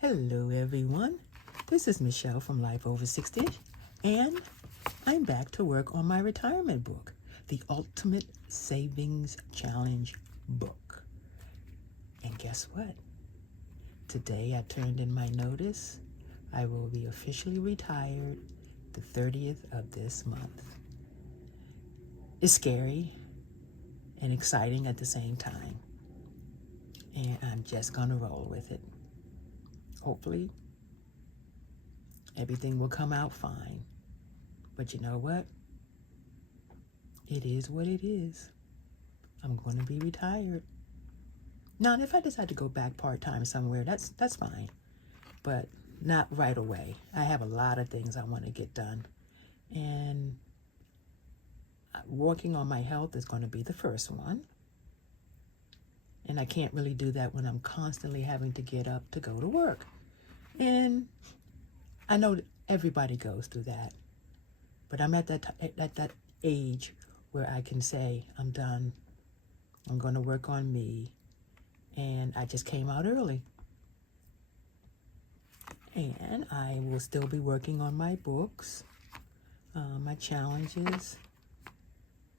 Hello everyone, this is Michelle from Life Over 60, and I'm back to work on my retirement book, the Ultimate Savings Challenge book. And guess what? Today I turned in my notice. I will be officially retired the 30th of this month. It's scary and exciting at the same time, and I'm just gonna roll with it. Hopefully, everything will come out fine. But you know what? It is what it is. I'm going to be retired. Now, if I decide to go back part-time somewhere, that's fine. But not right away. I have a lot of things I want to get done. And working on my health is going to be the first one. And I can't really do that when I'm constantly having to get up to go to work. And I know that everybody goes through that, but I'm at that age where I can say, I'm done. I'm going to work on me. And I just came out early. And I will still be working on my books, my challenges,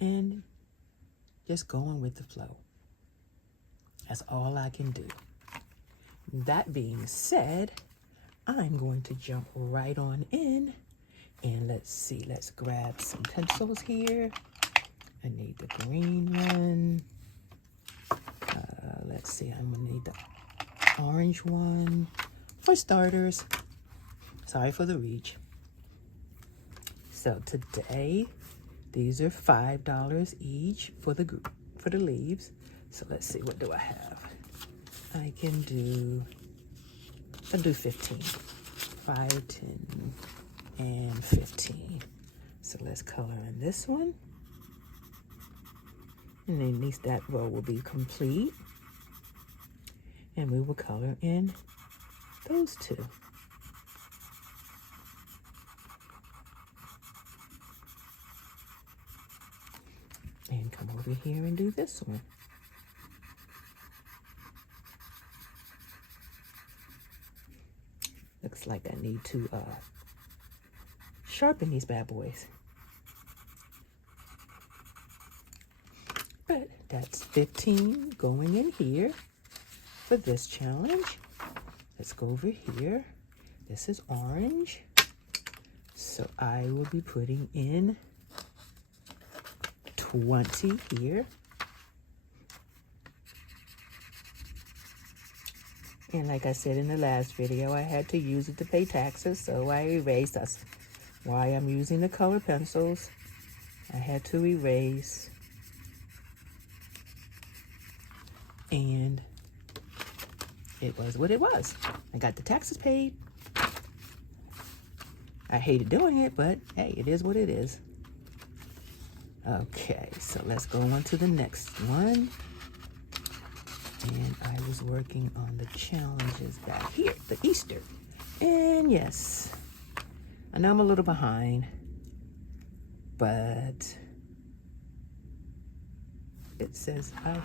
and just going with the flow. That's all I can do. That being said, I'm going to jump right on in, and let's grab some pencils here. I need the green one. Let's see, I'm gonna need the orange one for starters. Sorry for the reach. So today, these are $5 each for the leaves. So let's see, what do I have? I'll do 15. 5, 10, and 15. So let's color in this one. And then at least that row will be complete. And we will color in those two. And come over here and do this one. Looks like I need to sharpen these bad boys. But that's 15 going in here for this challenge. Let's go over here. This is orange. So I will be putting in 20 here. And like I said in the last video, I had to use it to pay taxes, so I erased. That's why I'm using the color pencils. I had to erase. And it was what it was. I got the taxes paid. I hated doing it, but hey, it is what it is. Okay, so let's go on to the next one. And I was working on the challenges back here, the Easter. And yes, I know I'm a little behind, but it says I have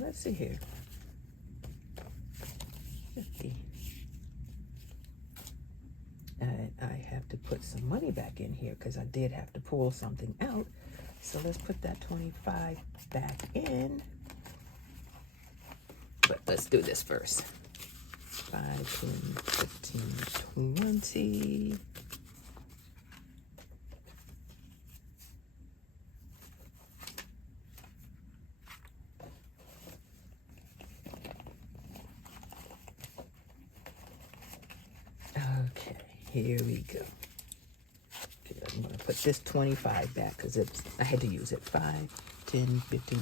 let's see here, 50. I have to put some money back in here because I did have to pull something out. So let's put that 25 back in. But let's do this first. 5, 10, 15, 20. Okay, here we go. Okay, I'm going to put this 25 back because I had to use it. 5, 10, 15,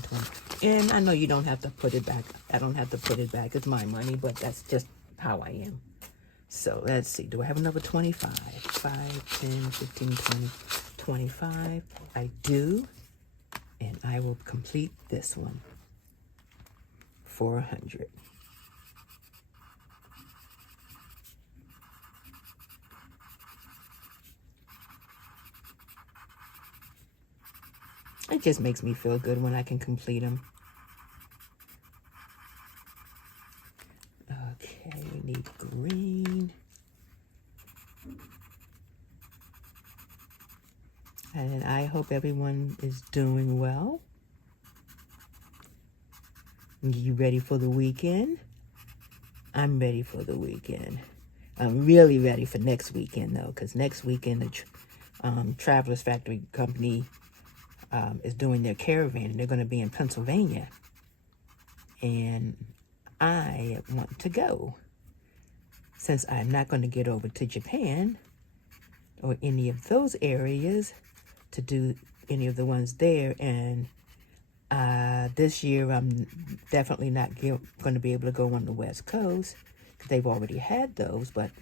20. And I know you don't have to put it back. I don't have to put it back. It's my money, but that's just how I am. So let's see. Do I have another 25? 5, 10, 15, 20, 25. I do. And I will complete this one for 100. It just makes me feel good when I can complete them. Okay, we need green. And I hope everyone is doing well. You ready for the weekend? I'm ready for the weekend. I'm really ready for next weekend, though, because next weekend the Travelers Factory Company is doing their caravan, and they're going to be in Pennsylvania. And I want to go. Since I'm not going to get over to Japan or any of those areas to do any of the ones there, and this year I'm definitely not going to be able to go on the West Coast because they've already had those, but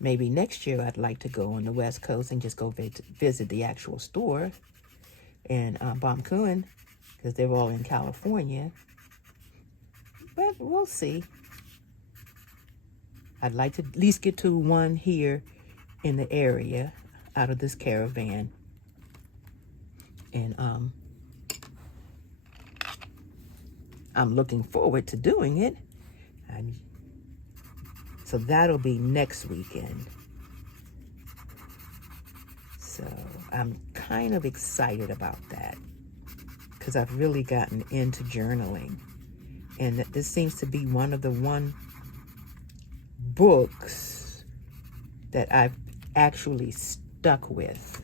maybe next year I'd like to go on the West Coast and just go visit the actual store in Baumkuchen because they're all in California. But we'll see. I'd like to at least get to one here in the area out of this caravan. And I'm looking forward to doing it. So that'll be next weekend. So I'm kind of excited about that because I've really gotten into journaling. And this seems to be one of the books that I've actually stuck with.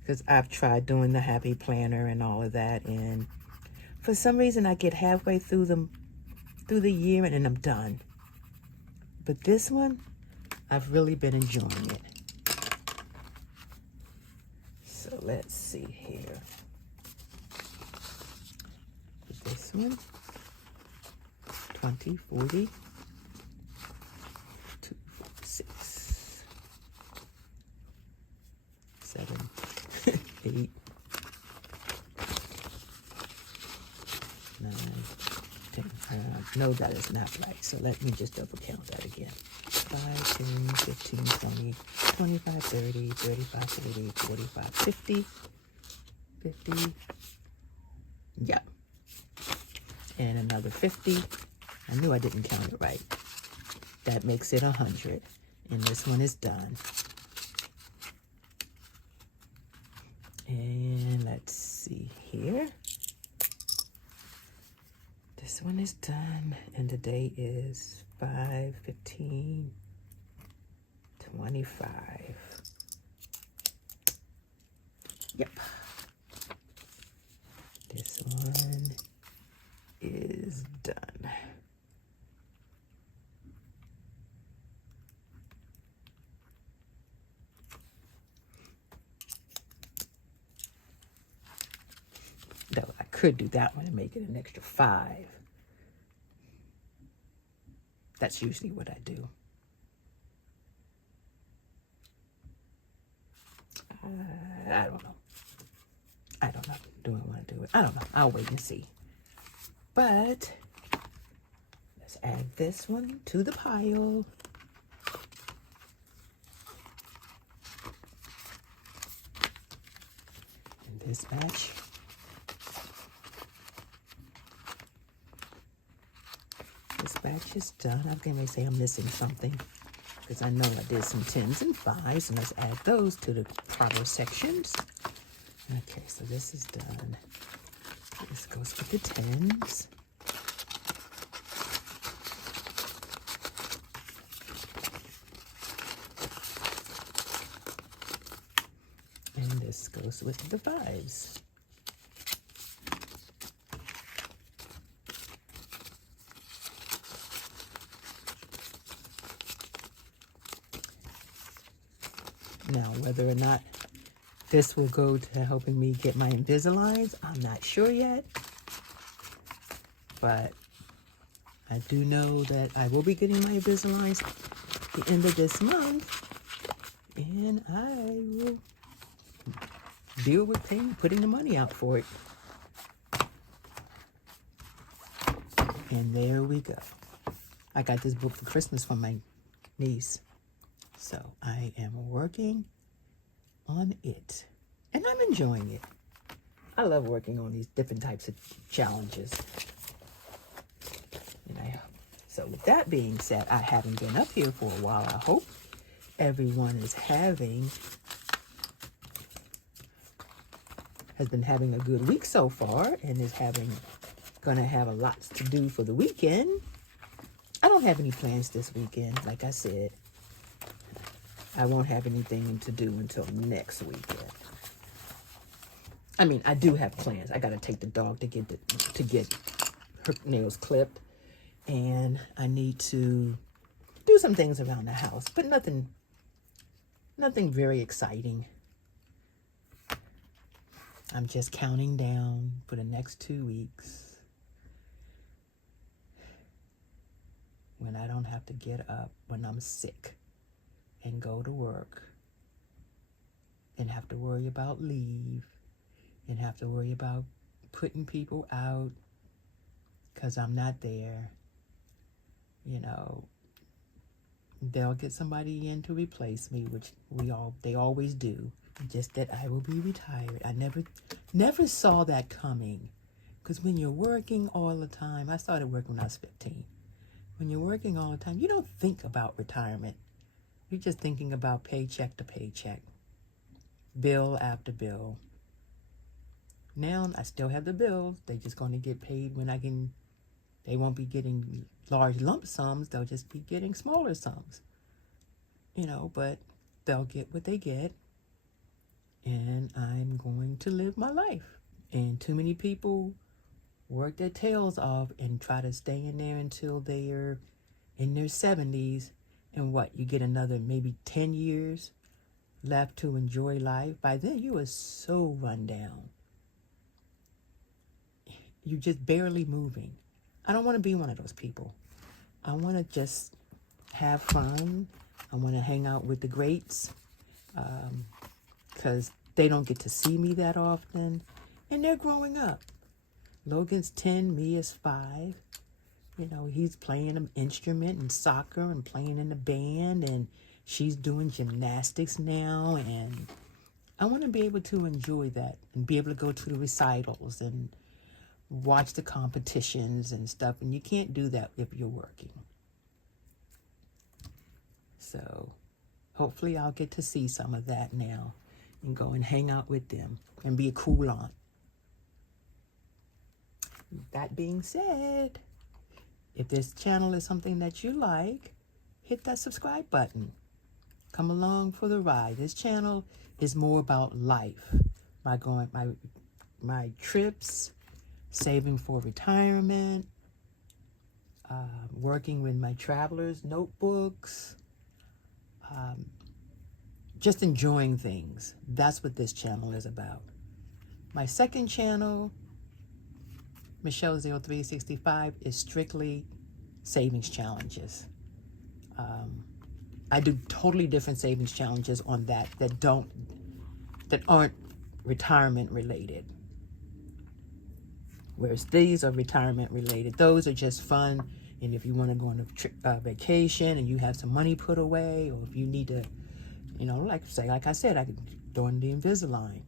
Because I've tried doing the Happy Planner and all of that, and for some reason I get halfway through the year and then I'm done. But this one, I've really been enjoying it. So let's see here. This one, 20, 40, 2, 4, 6, 7, 8, 9, 10. No, that is not right. So let me just double count that again. 5, 10, 15, 20, 25, 30, 35, 40, 45, 50, 50. Yep. And another 50. I knew I didn't count it right. That makes it 100. And this one is done. And let's see here. This one is done. And the date is 5/15/25. Yep. This one is done. Though I could do that one and make it an extra 5. That's usually what I do. I don't know. Do I want to do it? I don't know. I'll wait and see. But let's add this one to the pile. And this batch. This batch is done. I'm going to say I'm missing something because I know I did some 10s and 5s, and let's add those to the proper sections. Okay, so this is done. This goes with the 10s. And this goes with the 5s. Now, whether or not this will go to helping me get my Invisaligns, I'm not sure yet. But I do know that I will be getting my Invisaligns at the end of this month. And I will deal with putting the money out for it. And there we go. I got this book for Christmas from my niece. So I am working on it. and I'm enjoying it. I love working on these different types of challenges. So with that being said, I haven't been up here for a while. I hope everyone has been having a good week so far and is gonna have a lot to do for the weekend. I don't have any plans this weekend. Like I said, I won't have anything to do until next weekend. I mean, I do have plans. I gotta take the dog to get her nails clipped, and I need to do some things around the house, but nothing very exciting. I'm just counting down for the next 2 weeks when I don't have to get up when I'm sick and go to work and have to worry about leave and have to worry about putting people out because I'm not there. They'll get somebody in to replace me, which they always do. Just that I will be retired. I never saw that coming. Because when you're working all the time, I started working when I was 15. When you're working all the time, you don't think about retirement. You're just thinking about paycheck to paycheck, bill after bill. Now I still have the bills. They're just going to get paid when they won't be getting large lump sums. They'll just be getting smaller sums. But they'll get what they get. And I'm going to live my life. And too many people work their tails off and try to stay in there until they're in their 70s. And you get another maybe 10 years left to enjoy life. By then, you are so run down. You're just barely moving. I don't want to be one of those people. I want to just have fun. I want to hang out with the greats because they don't get to see me that often. And they're growing up. Logan's 10, Mia's 5. He's playing an instrument in soccer and playing in the band. And she's doing gymnastics now. And I want to be able to enjoy that and be able to go to the recitals and watch the competitions and stuff. And you can't do that if you're working. So hopefully I'll get to see some of that now and go and hang out with them and be a cool aunt. That being said, if this channel is something that you like, hit that subscribe button. Come along for the ride. This channel is more about life. My trips, saving for retirement, working with my traveler's notebooks, just enjoying things. That's what this channel is about. My second channel, Michelle 0365, is strictly savings challenges. I do totally different savings challenges on that aren't retirement related. Whereas these are retirement related. Those are just fun. And if you want to go on a vacation and you have some money put away, or if you need to, like I said, I could throw in the Invisalign.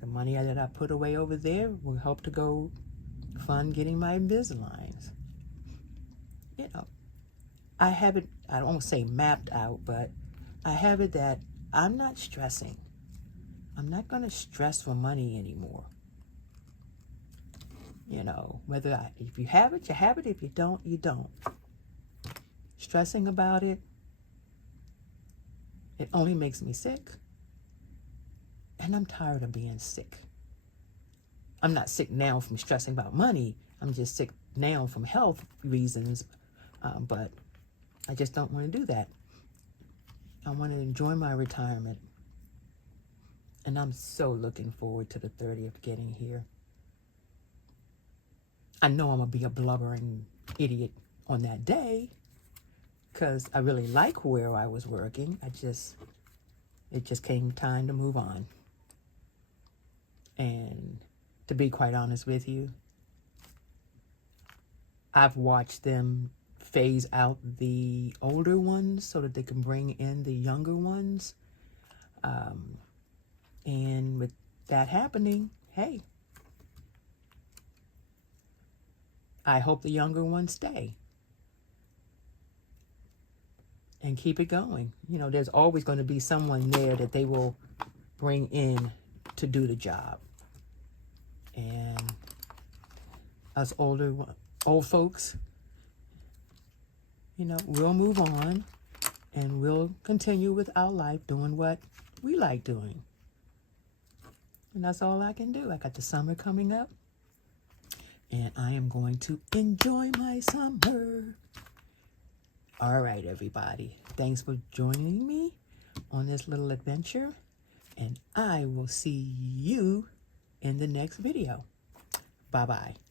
The money that I put away over there will help to go fund getting my Invisaligns. I have it, I don't want to say mapped out, but I have it that I'm not stressing. I'm not going to stress for money anymore. If you have it, you have it. If you don't, you don't. Stressing about it only makes me sick. And I'm tired of being sick. I'm not sick now from stressing about money. I'm just sick now from health reasons. But I just don't want to do that. I want to enjoy my retirement. And I'm so looking forward to the 30th getting here. I know I'm going to be a blubbering idiot on that day because I really like where I was working. It just came time to move on. And to be quite honest with you, I've watched them phase out the older ones so that they can bring in the younger ones. And with that happening, hey, I hope the younger ones stay and keep it going. You know, there's always going to be someone there that they will bring in to do the job. And us old folks, you know, we'll move on and we'll continue with our life doing what we like doing. And that's all I can do. I got the summer coming up, and I am going to enjoy my summer. All right, everybody. Thanks for joining me on this little adventure, and I will see you in the next video. Bye-bye.